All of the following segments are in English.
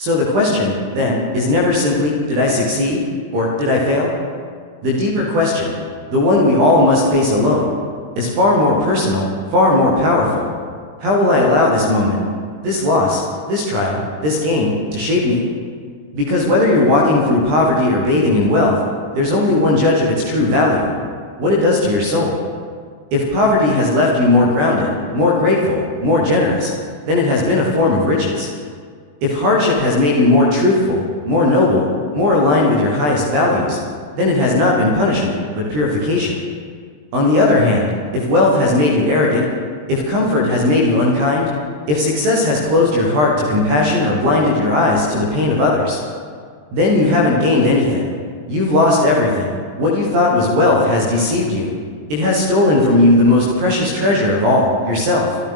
So the question, then, is never simply, did I succeed, or did I fail? The deeper question, the one we all must face alone, is far more personal, far more powerful. How will I allow this moment, this loss, this trial, this gain, to shape me? Because whether you're walking through poverty or bathing in wealth, there's only one judge of its true value: what it does to your soul. If poverty has left you more grounded, more grateful, more generous, then it has been a form of riches. If hardship has made you more truthful, more noble, more aligned with your highest values, then it has not been punishment, but purification. On the other hand, if wealth has made you arrogant, if comfort has made you unkind, if success has closed your heart to compassion or blinded your eyes to the pain of others, then you haven't gained anything. You've lost everything. What you thought was wealth has deceived you. It has stolen from you the most precious treasure of all, yourself.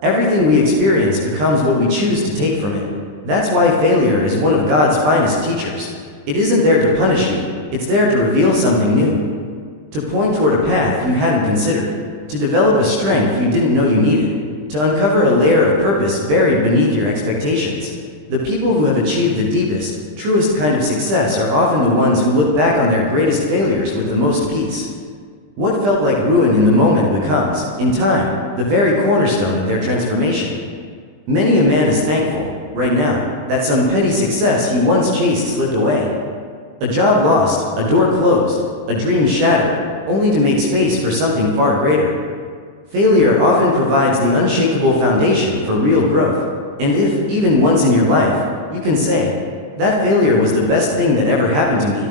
Everything we experience becomes what we choose to take from it. That's why failure is one of God's finest teachers. It isn't there to punish you, it's there to reveal something new. To point toward a path you hadn't considered. To develop a strength you didn't know you needed. To uncover a layer of purpose buried beneath your expectations. The people who have achieved the deepest, truest kind of success are often the ones who look back on their greatest failures with the most peace. What felt like ruin in the moment becomes, in time, the very cornerstone of their transformation. Many a man is thankful, right now, that some petty success he once chased slipped away. A job lost, a door closed, a dream shattered, only to make space for something far greater. Failure often provides the unshakable foundation for real growth. And if, even once in your life, you can say, that failure was the best thing that ever happened to me,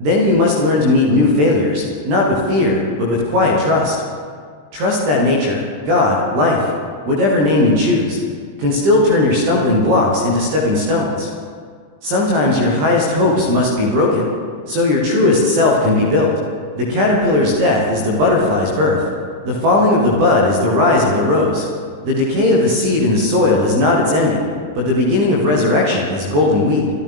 then you must learn to meet new failures, not with fear, but with quiet trust. Trust that nature, God, life, whatever name you choose, can still turn your stumbling blocks into stepping stones. Sometimes your highest hopes must be broken, so your truest self can be built. The caterpillar's death is the butterfly's birth. The falling of the bud is the rise of the rose. The decay of the seed in the soil is not its ending, but the beginning of resurrection is golden wheat.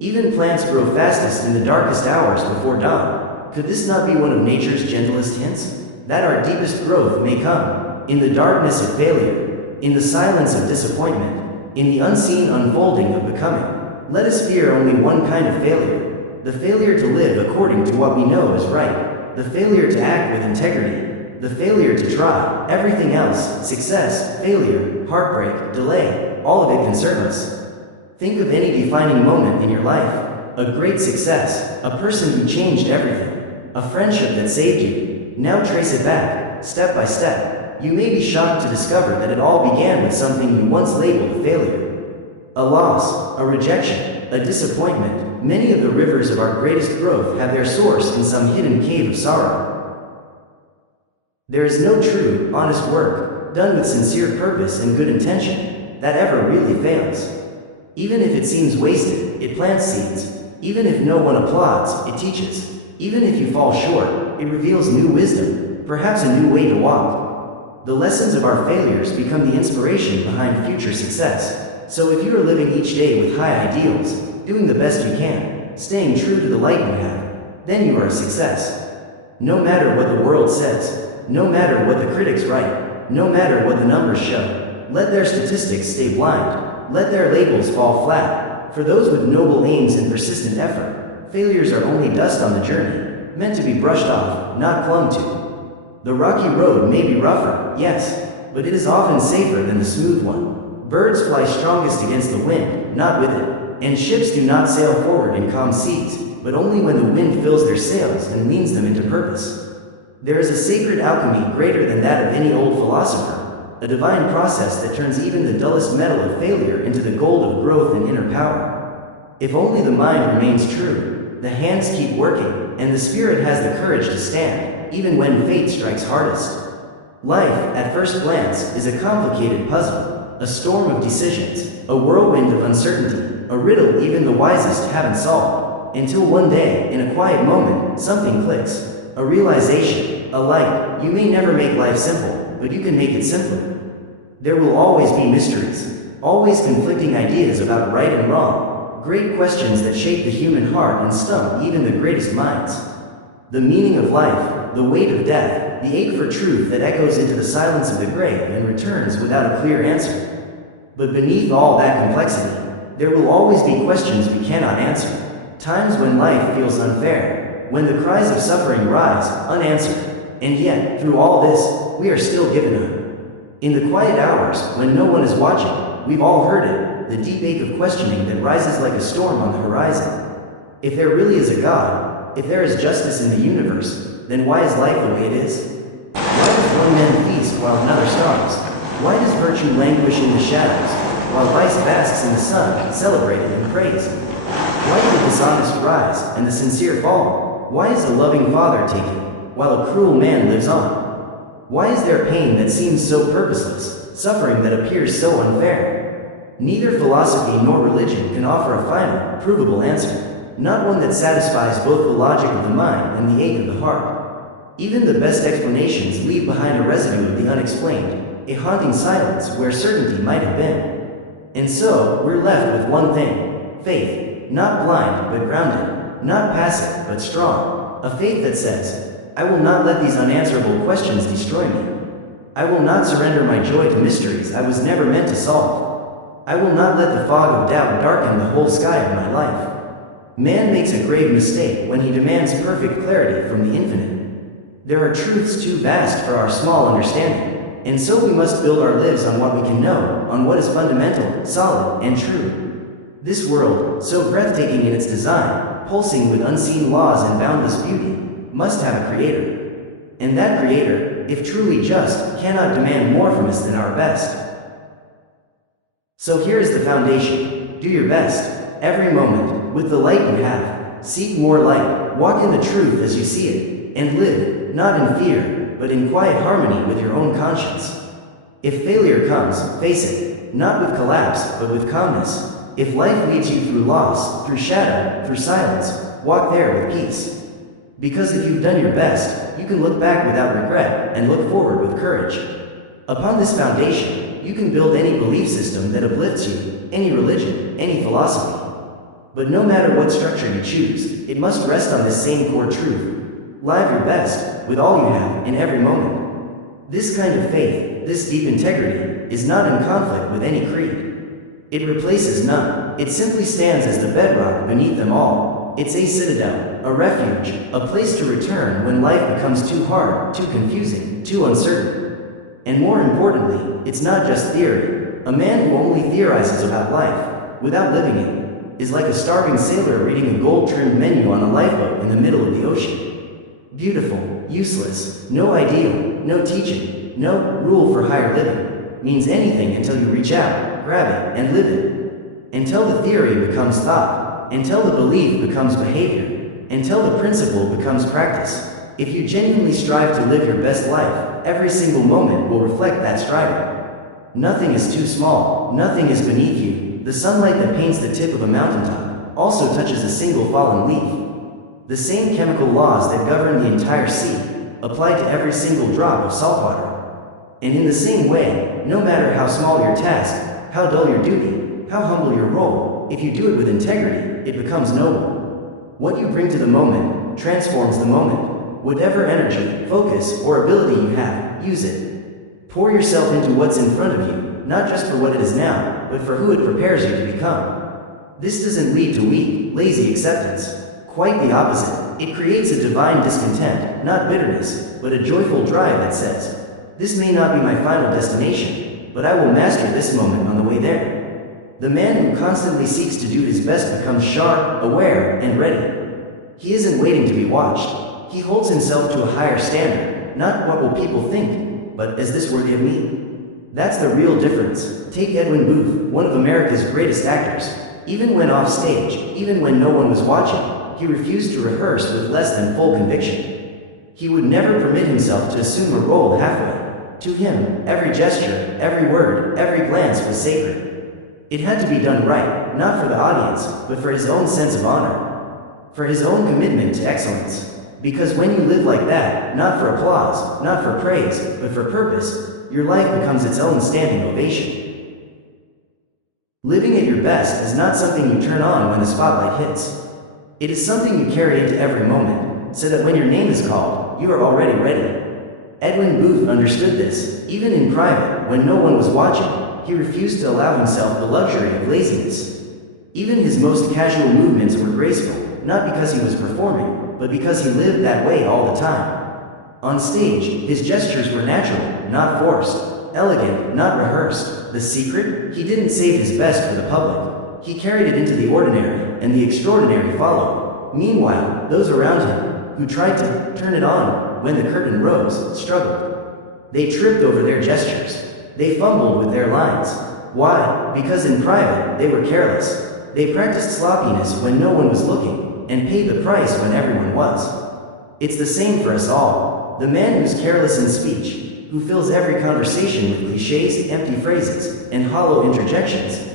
Even plants grow fastest in the darkest hours before dawn. Could this not be one of nature's gentlest hints? That our deepest growth may come in the darkness of failure, in the silence of disappointment, in the unseen unfolding of becoming. Let us fear only one kind of failure: the failure to live according to what we know is right, the failure to act with integrity, the failure to try. Everything else, success, failure, heartbreak, delay, all of it can serve us. Think of any defining moment in your life: a great success, a person who changed everything, a friendship that saved you. Now trace it back, step by step. You may be shocked to discover that it all began with something you once labeled a failure. A loss, a rejection, a disappointment. Many of the rivers of our greatest growth have their source in some hidden cave of sorrow. There is no true, honest work, done with sincere purpose and good intention, that ever really fails. Even if it seems wasted, it plants seeds. Even if no one applauds, it teaches. Even if you fall short, it reveals new wisdom, perhaps a new way to walk. The lessons of our failures become the inspiration behind future success. So if you are living each day with high ideals, doing the best you can, staying true to the light you have, then you are a success. No matter what the world says, no matter what the critics write, no matter what the numbers show, let their statistics stay blind, let their labels fall flat. For those with noble aims and persistent effort, failures are only dust on the journey, meant to be brushed off, not clung to. The rocky road may be rougher, yes, but it is often safer than the smooth one. Birds fly strongest against the wind, not with it, and ships do not sail forward in calm seas, but only when the wind fills their sails and leans them into purpose. There is a sacred alchemy greater than that of any old philosopher, a divine process that turns even the dullest metal of failure into the gold of growth and inner power. If only the mind remains true, the hands keep working, and the spirit has the courage to stand, even when fate strikes hardest. Life, at first glance, is a complicated puzzle. A storm of decisions, a whirlwind of uncertainty, a riddle even the wisest haven't solved, until one day, in a quiet moment, something clicks. A realization, a light. You may never make life simple, but you can make it simpler. There will always be mysteries, always conflicting ideas about right and wrong, great questions that shape the human heart and stump even the greatest minds. The meaning of life, the weight of death, the ache for truth that echoes into the silence of the grave and returns without a clear answer. But beneath all that complexity, There will always be questions we cannot answer. Times when life feels unfair, when the cries of suffering rise, unanswered. And yet, through all this, we are still given hope. In the quiet hours, when no one is watching, we've all heard it, the deep ache of questioning that rises like a storm on the horizon. If there really is a God, if there is justice in the universe, then why is life the way it is? Why does one man feast while another starves? Why does virtue languish in the shadows, while vice basks in the sun, celebrated and praised? Why do the dishonest rise, and the sincere fall? Why is a loving father taken, while a cruel man lives on? Why is there pain that seems so purposeless, suffering that appears so unfair? Neither philosophy nor religion can offer a final, provable answer, not one that satisfies both the logic of the mind and the ache of the heart. Even the best explanations leave behind a residue of the unexplained, a haunting silence where certainty might have been. And so, we're left with one thing: faith, not blind but grounded, not passive but strong, a faith that says, I will not let these unanswerable questions destroy me. I will not surrender my joy to mysteries I was never meant to solve. I will not let the fog of doubt darken the whole sky of my life. Man makes a grave mistake when he demands perfect clarity from the infinite. There are truths too vast for our small understanding, and so we must build our lives on what we can know, on what is fundamental, solid, and true. This world, so breathtaking in its design, pulsing with unseen laws and boundless beauty, must have a creator. And that creator, if truly just, cannot demand more from us than our best. So here is the foundation. Do your best, every moment, with the light you have. Seek more light, walk in the truth as you see it, and live, not in fear, but in quiet harmony with your own conscience. If failure comes, face it, not with collapse, but with calmness. If life leads you through loss, through shadow, through silence, walk there with peace. Because if you've done your best, you can look back without regret and look forward with courage. Upon this foundation, you can build any belief system that uplifts you, any religion, any philosophy. But no matter what structure you choose, it must rest on this same core truth. Live your best, with all you have, in every moment. This kind of faith, this deep integrity, is not in conflict with any creed. It replaces none. It simply stands as the bedrock beneath them all. It's a citadel, a refuge, a place to return when life becomes too hard, too confusing, too uncertain. And more importantly, it's not just theory. A man who only theorizes about life, without living it, is like a starving sailor reading a gold-trimmed menu on a lifeboat in the middle of the ocean. Beautiful, useless, no ideal, no teaching, no rule for higher living, means anything until you reach out, grab it, and live it. Until the theory becomes thought, until the belief becomes behavior, until the principle becomes practice. If you genuinely strive to live your best life, every single moment will reflect that striving. Nothing is too small, nothing is beneath you. The sunlight that paints the tip of a mountaintop also touches a single fallen leaf. The same chemical laws that govern the entire sea apply to every single drop of salt water. And in the same way, no matter how small your task, how dull your duty, how humble your role, if you do it with integrity, it becomes noble. What you bring to the moment transforms the moment. Whatever energy, focus, or ability you have, use it. Pour yourself into what's in front of you, not just for what it is now, but for who it prepares you to become. This doesn't lead to weak, lazy acceptance. Quite the opposite. It creates a divine discontent, not bitterness, but a joyful drive that says, this may not be my final destination, but I will master this moment on the way there. The man who constantly seeks to do his best becomes sharp, aware, and ready. He isn't waiting to be watched. He holds himself to a higher standard, not what will people think, but is this worthy of me? That's the real difference. Take Edwin Booth, one of America's greatest actors. Even when off stage, even when no one was watching, he refused to rehearse with less than full conviction. He would never permit himself to assume a role halfway. To him, every gesture, every word, every glance was sacred. It had to be done right, not for the audience, but for his own sense of honor. For his own commitment to excellence. Because when you live like that, not for applause, not for praise, but for purpose, your life becomes its own standing ovation. Living at your best is not something you turn on when the spotlight hits. It is something you carry into every moment, so that when your name is called, you are already ready. Edwin Booth understood this. Even in private, when no one was watching, he refused to allow himself the luxury of laziness. Even his most casual movements were graceful, not because he was performing, but because he lived that way all the time. On stage, his gestures were natural, not forced, elegant, not rehearsed. The secret? He didn't save his best for the public. He carried it into the ordinary, and the extraordinary followed. Meanwhile, those around him, who tried to turn it on when the curtain rose, struggled. They tripped over their gestures. They fumbled with their lines. Why? Because in private, they were careless. They practiced sloppiness when no one was looking, and paid the price when everyone was. It's the same for us all. The man who's careless in speech, who fills every conversation with cliches, empty phrases, and hollow interjections,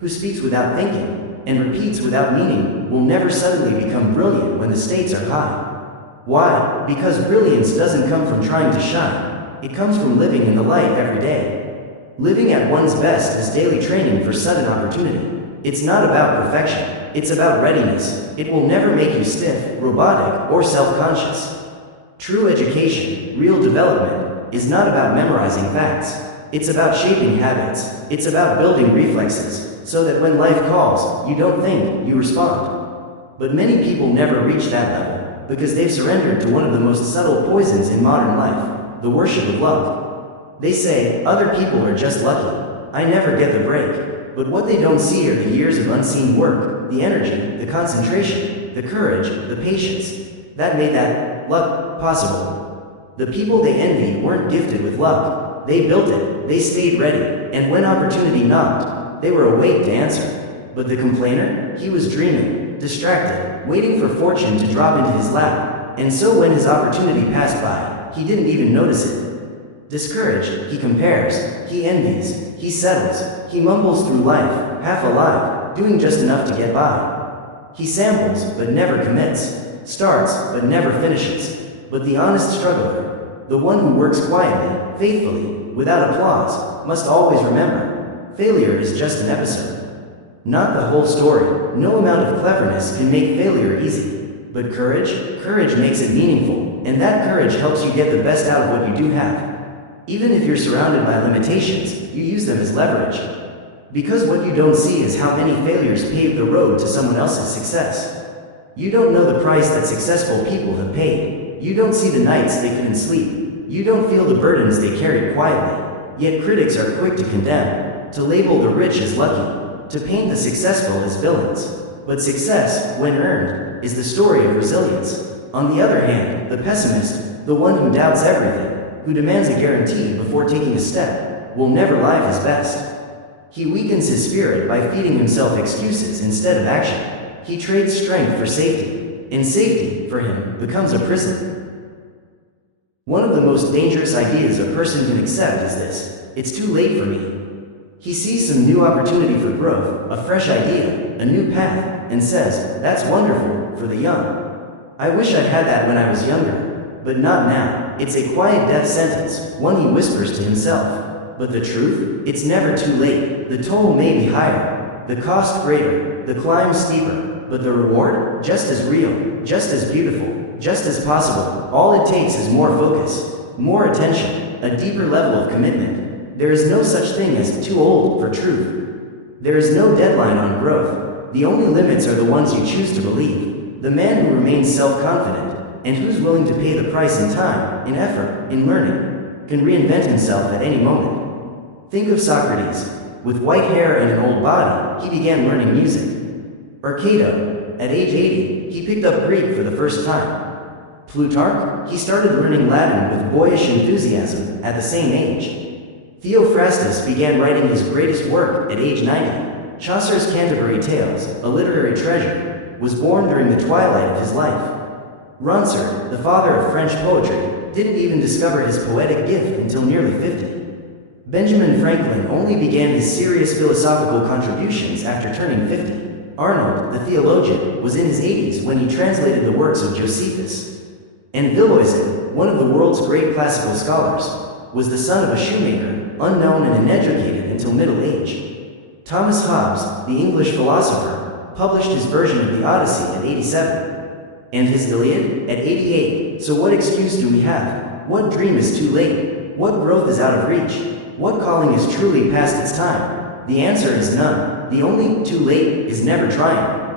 who speaks without thinking, and repeats without meaning, will never suddenly become brilliant when the stakes are high. Why? Because brilliance doesn't come from trying to shine. It comes from living in the light every day. Living at one's best is daily training for sudden opportunity. It's not about perfection. It's about readiness. It will never make you stiff, robotic, or self-conscious. True education, real development, is not about memorizing facts. It's about shaping habits. It's about building reflexes, so that when life calls, you don't think, you respond. But many people never reach that level, because they've surrendered to one of the most subtle poisons in modern life, the worship of luck. They say, other people are just lucky. I never get the break. But what they don't see are the years of unseen work, the energy, the concentration, the courage, the patience, that made that luck possible. The people they envied weren't gifted with luck. They built it, they stayed ready, and when opportunity knocked, they were awake to answer. But the complainer? He was dreaming, distracted, waiting for fortune to drop into his lap, and so when his opportunity passed by, he didn't even notice it. Discouraged, he compares, he envies, he settles, he mumbles through life, half alive, doing just enough to get by. He samples, but never commits, starts, but never finishes. But the honest struggler, the one who works quietly, faithfully, without applause, must always remember, failure is just an episode. Not the whole story. No amount of cleverness can make failure easy. But courage makes it meaningful, and that courage helps you get the best out of what you do have. Even if you're surrounded by limitations, you use them as leverage. Because what you don't see is how many failures paved the road to someone else's success. You don't know the price that successful people have paid. You don't see the nights they couldn't sleep. You don't feel the burdens they carried quietly. Yet critics are quick to condemn, to label the rich as lucky, to paint the successful as villains. But success, when earned, is the story of resilience. On the other hand, the pessimist, the one who doubts everything, who demands a guarantee before taking a step, will never live his best. He weakens his spirit by feeding himself excuses instead of action. He trades strength for safety, and safety, for him, becomes a prison. One of the most dangerous ideas a person can accept is this: it's too late for me. He sees some new opportunity for growth, a fresh idea, a new path, and says, that's wonderful, for the young. I wish I'd had that when I was younger, but not now. It's a quiet death sentence, one he whispers to himself. But the truth? It's never too late. The toll may be higher, the cost greater, the climb steeper, but the reward? Just as real, just as beautiful, just as possible. All it takes is more focus, more attention, a deeper level of commitment. There is no such thing as too old for truth. There is no deadline on growth. The only limits are the ones you choose to believe. The man who remains self-confident, and who's willing to pay the price in time, in effort, in learning, can reinvent himself at any moment. Think of Socrates. With white hair and an old body, he began learning music. Or Cato. At age 80, he picked up Greek for the first time. Plutarch? He started learning Latin with boyish enthusiasm at the same age. Theophrastus began writing his greatest work at age 90. Chaucer's Canterbury Tales, a literary treasure, was born during the twilight of his life. Ronsard, the father of French poetry, didn't even discover his poetic gift until nearly 50. Benjamin Franklin only began his serious philosophical contributions after turning 50. Arnold, the theologian, was in his 80s when he translated the works of Josephus. And Valoisant, one of the world's great classical scholars, was the son of a shoemaker, unknown and uneducated until middle age. Thomas Hobbes, the English philosopher, published his version of the Odyssey at 87. And his Iliad at 88. So what excuse do we have? What dream is too late? What growth is out of reach? What calling is truly past its time? The answer is none. The only too late is never trying.